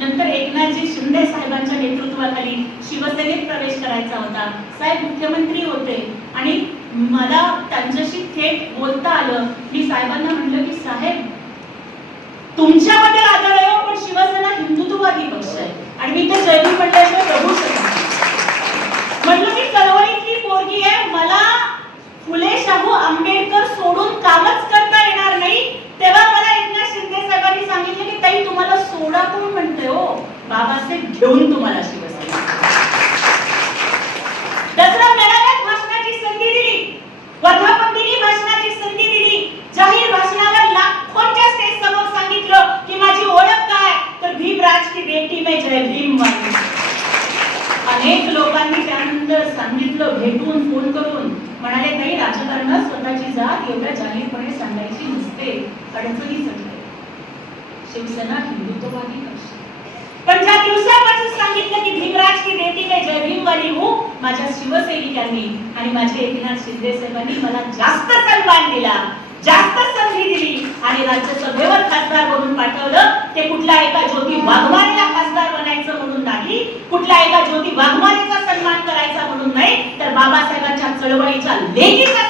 नंतर एकनाथजी शिंदे साहेबांच्या नेतृत्वाखाली शिवसेनेत प्रवेश करायचा होता. साहेब मुख्यमंत्री होते आणि मला त्यांच्याशी थेट बोलता आलं. मी साहेबांना म्हटलं की साहेब तुमच्यामध्ये आदळ आहे पण शिवसेना हिंदुत्ववादी पक्ष आहे आणि मी ते जयवी म्हटल्याशिवाय जगू शकत नाही. म्हटलं मी चळवळीतली पोरगी आहे, मला फुले शाहू आंबेडकर सोडून कामच करता येणार नाही. तेव्हा मला एकनाथ शिंदे साहेबांनी सांगितलं की ताई तुम्हाला सोडा कोण म्हणते हो, बाबासाहेब घेऊन तुम्हाला शिवसेना. दसरा मेळाव्यात भाषणाची संधी दिली, वर्धापनदिनी भाषणाची संधी दिली, जाहीर भाषणावर लाखोंच्या स्टेज समोर सांगितलं की माझी ओळख काय तर भीमराज की बेटी में जय भीम वाली. अनेक लोकांनी त्यानंतर सांगितलं, भेटून फोन करून म्हणाले ताई राजकारणात स्वतःची जात एवढ्या जाहीरपणे सांगायची नसते, अडचणी सगळे. शिवसेना हिंदुत्ववादी पक्ष. पण ज्या दिवसापासून सांगितलं की भीमराज की बेटी में जय भीम वाली हूं, माझ्या शिवसैनिकांनी आणि माझे एकनाथ शिंदे साहेबांनी मला जास्त सन्मान दिला, जास्त संधी दिली आणि राज्यसभेवर खासदार म्हणून पाठवलं. ते कुठल्या एका ज्योती वाघमारेला खासदार बनायचं म्हणून नाही, कुठल्या एका ज्योती वाघमारेचा सन्मान करायचा म्हणून नाही, तर बाबासाहेबांच्या चळवळीच्या लेखीचा